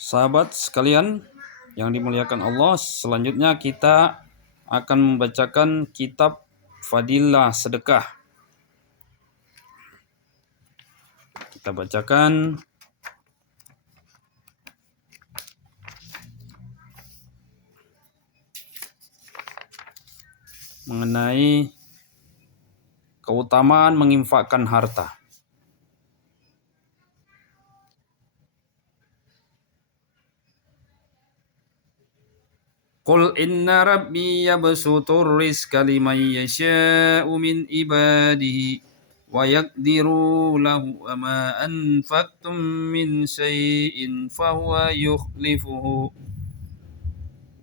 Sahabat sekalian yang dimuliakan Allah, selanjutnya kita akan membacakan kitab Fadilah Sedekah. Kita bacakan mengenai keutamaan menginfakkan harta. Qul inna rabbi yabsutur rizqa liman yasha'u min ibadihi wa yaqdiru lahu wa ma anfaqtum min syai'in fahuwa yukhlifuhu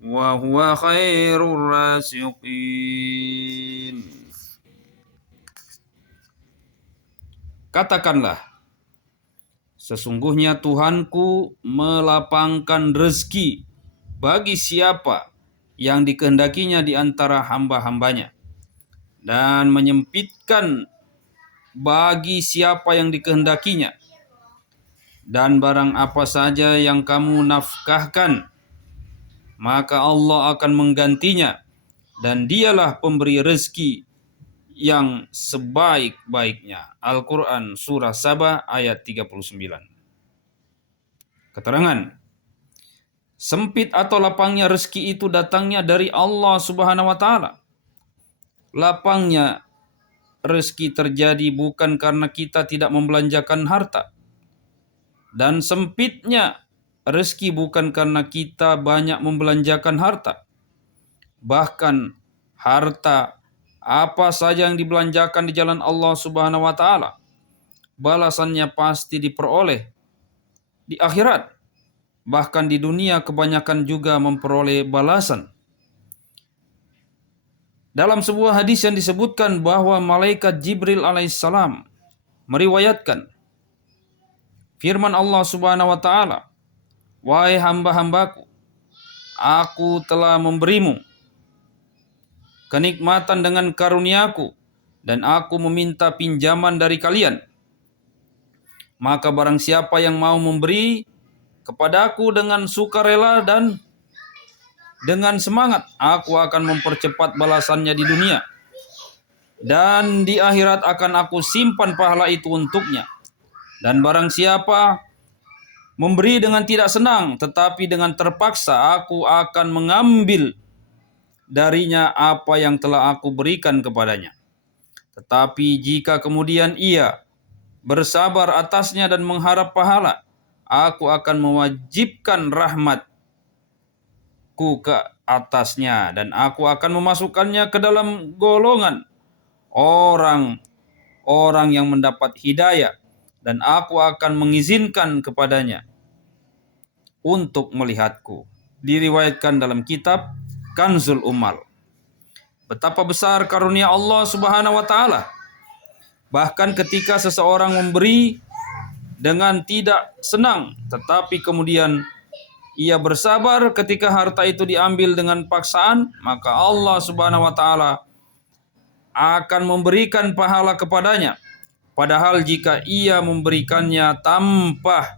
wa huwa khairur rasiqin. Katakanlah, sesungguhnya Tuhanku melapangkan rezeki bagi siapa yang dikehendakinya di antara hamba-hambanya, dan menyempitkan bagi siapa yang dikehendakinya. Dan barang apa saja yang kamu nafkahkan, maka Allah akan menggantinya, dan dialah pemberi rezeki yang sebaik-baiknya. Al-Quran Surah Saba ayat 39. Keterangan: sempit atau lapangnya rezeki itu datangnya dari Allah Subhanahu wa taala. Lapangnya rezeki terjadi bukan karena kita tidak membelanjakan harta, dan sempitnya rezeki bukan karena kita banyak membelanjakan harta. Bahkan harta apa saja yang dibelanjakan di jalan Allah Subhanahu wa taala, balasannya pasti diperoleh di akhirat. Bahkan di dunia kebanyakan juga memperoleh balasan. Dalam sebuah hadis yang disebutkan bahwa malaikat Jibril alaihissalam meriwayatkan firman Allah Subhanahu wa taala, "Wahai hamba-hambaku, aku telah memberimu kenikmatan dengan karuniaku, dan aku meminta pinjaman dari kalian. Maka barang siapa yang mau memberi kepadaku dengan sukarela dan dengan semangat, aku akan mempercepat balasannya di dunia, dan di akhirat akan aku simpan pahala itu untuknya. Dan barang siapa memberi dengan tidak senang, tetapi dengan terpaksa, aku akan mengambil darinya apa yang telah aku berikan kepadanya. Tetapi jika kemudian ia bersabar atasnya dan mengharap pahala, aku akan mewajibkan rahmatku ke atasnya, dan aku akan memasukkannya ke dalam golongan orang-orang yang mendapat hidayah, dan aku akan mengizinkan kepadanya untuk melihatku." Diriwayatkan dalam kitab Kanzul Ummal. Betapa besar karunia Allah Subhanahu wa taala. Bahkan ketika seseorang memberi dengan tidak senang, tetapi kemudian ia bersabar ketika harta itu diambil dengan paksaan, maka Allah Subhanahu wa taala akan memberikan pahala kepadanya. Padahal jika ia memberikannya tanpa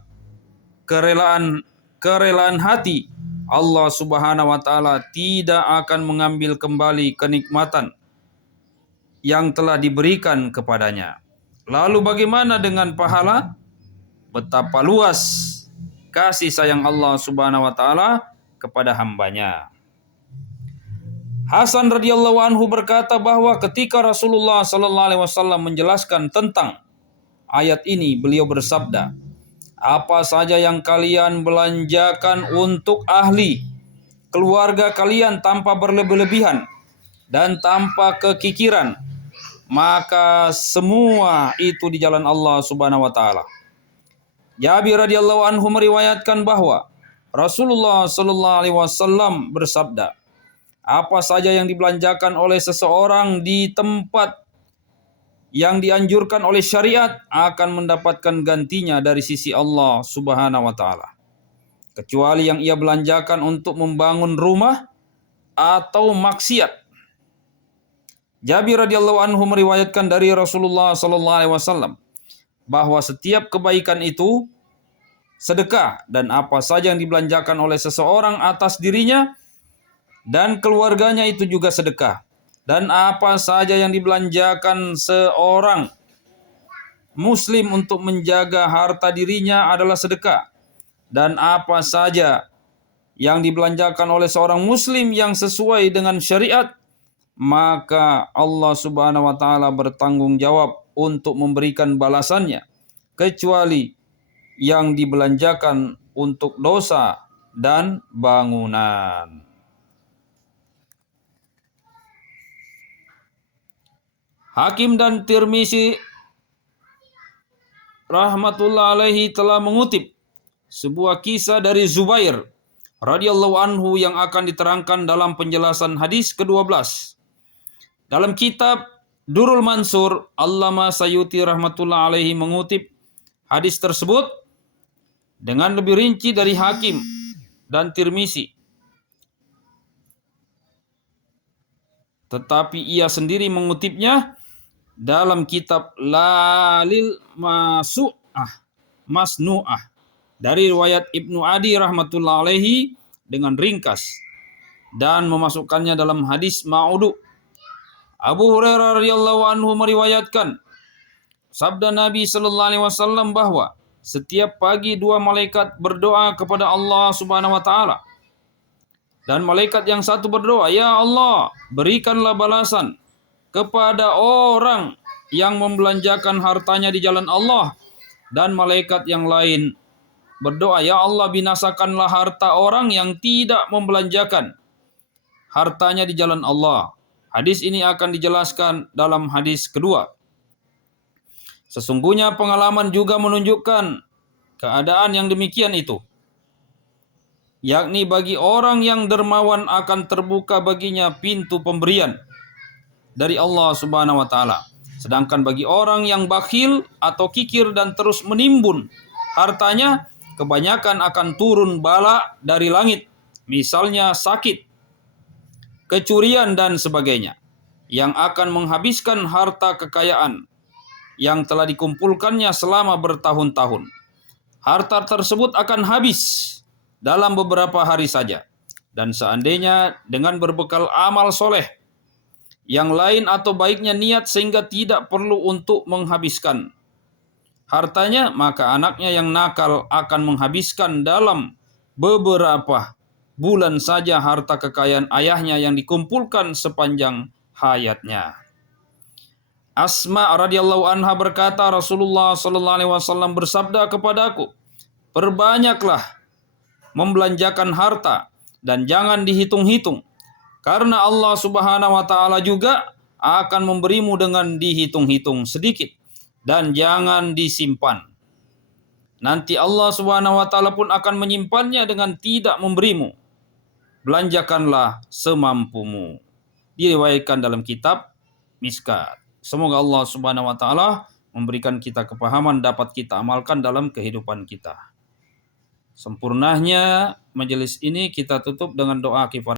kerelaan hati, Allah Subhanahu wa taala tidak akan mengambil kembali kenikmatan yang telah diberikan kepadanya. Lalu bagaimana dengan pahala? Betapa luas kasih sayang Allah Subhanahu wa taala kepada hambanya. Hasan radhiyallahu anhu berkata bahwa ketika Rasulullah sallallahu alaihi wasallam menjelaskan tentang ayat ini, beliau bersabda, "Apa saja yang kalian belanjakan untuk ahli keluarga kalian tanpa berlebih-lebihan dan tanpa kekikiran, maka semua itu di jalan Allah Subhanahu wa taala." Jabir radhiyallahu anhu meriwayatkan bahwa Rasulullah sallallahu alaihi wasallam bersabda, "Apa saja yang dibelanjakan oleh seseorang di tempat yang dianjurkan oleh syariat akan mendapatkan gantinya dari sisi Allah Subhanahu wa taala, kecuali yang ia belanjakan untuk membangun rumah atau maksiat." Jabir radhiyallahu anhu meriwayatkan dari Rasulullah sallallahu alaihi wasallam bahwa setiap kebaikan itu sedekah, dan apa saja yang dibelanjakan oleh seseorang atas dirinya dan keluarganya itu juga sedekah. Dan apa saja yang dibelanjakan seorang muslim untuk menjaga harta dirinya adalah sedekah. Dan apa saja yang dibelanjakan oleh seorang muslim yang sesuai dengan syariat, maka Allah Subhanahu wa taala bertanggung jawab untuk memberikan balasannya, kecuali yang dibelanjakan untuk dosa dan bangunan. Hakim dan Tirmizi rahmatullah alaihi telah mengutip sebuah kisah dari Zubair radhiyallahu anhu yang akan diterangkan dalam penjelasan hadis ke-12. Dalam kitab Durul Mansur, Allama Sayuti rahmatullah alaihi mengutip hadis tersebut dengan lebih rinci dari Hakim dan Tirmizi. Tetapi ia sendiri mengutipnya dalam kitab Lalil Masnu'ah dari riwayat Ibnu Adi rahmatullah alaihi dengan ringkas dan memasukkannya dalam hadis ma'udu. Abu Hurairah radhiyallahu anhu meriwayatkan sabda Nabi sallallahu alaihi wasallam bahwa setiap pagi dua malaikat berdoa kepada Allah Subhanahu wa taala. Dan malaikat yang satu berdoa, "Ya Allah, berikanlah balasan kepada orang yang membelanjakan hartanya di jalan Allah." Dan malaikat yang lain berdoa, "Ya Allah, binasakanlah harta orang yang tidak membelanjakan hartanya di jalan Allah." Hadis ini akan dijelaskan dalam hadis kedua. Sesungguhnya pengalaman juga menunjukkan keadaan yang demikian itu, yakni bagi orang yang dermawan akan terbuka baginya pintu pemberian dari Allah Subhanahu wa taala. Sedangkan bagi orang yang bakhil atau kikir dan terus menimbun hartanya, kebanyakan akan turun bala dari langit, misalnya sakit, kecurian dan sebagainya, yang akan menghabiskan harta kekayaan yang telah dikumpulkannya selama bertahun-tahun. Harta tersebut akan habis dalam beberapa hari saja. Dan seandainya dengan berbekal amal soleh yang lain atau baiknya niat sehingga tidak perlu untuk menghabiskan hartanya, maka anaknya yang nakal akan menghabiskan dalam beberapa bulan saja harta kekayaan ayahnya yang dikumpulkan sepanjang hayatnya. Asma radhiyallahu anha berkata, Rasulullah sallallahu alaihi wasallam bersabda kepadaku, "Perbanyaklah membelanjakan harta dan jangan dihitung-hitung, karena Allah Subhanahu wa taala juga akan memberimu dengan dihitung-hitung sedikit, dan jangan disimpan. Nanti Allah Subhanahu wa taala pun akan menyimpannya dengan tidak memberimu. Belanjakanlah semampumu." Diriwayatkan dalam kitab Miskat. Semoga Allah Subhanahu wa taala memberikan kita kepahaman dapat kita amalkan dalam kehidupan kita. Sempurnanya majelis ini kita tutup dengan doa kifarat.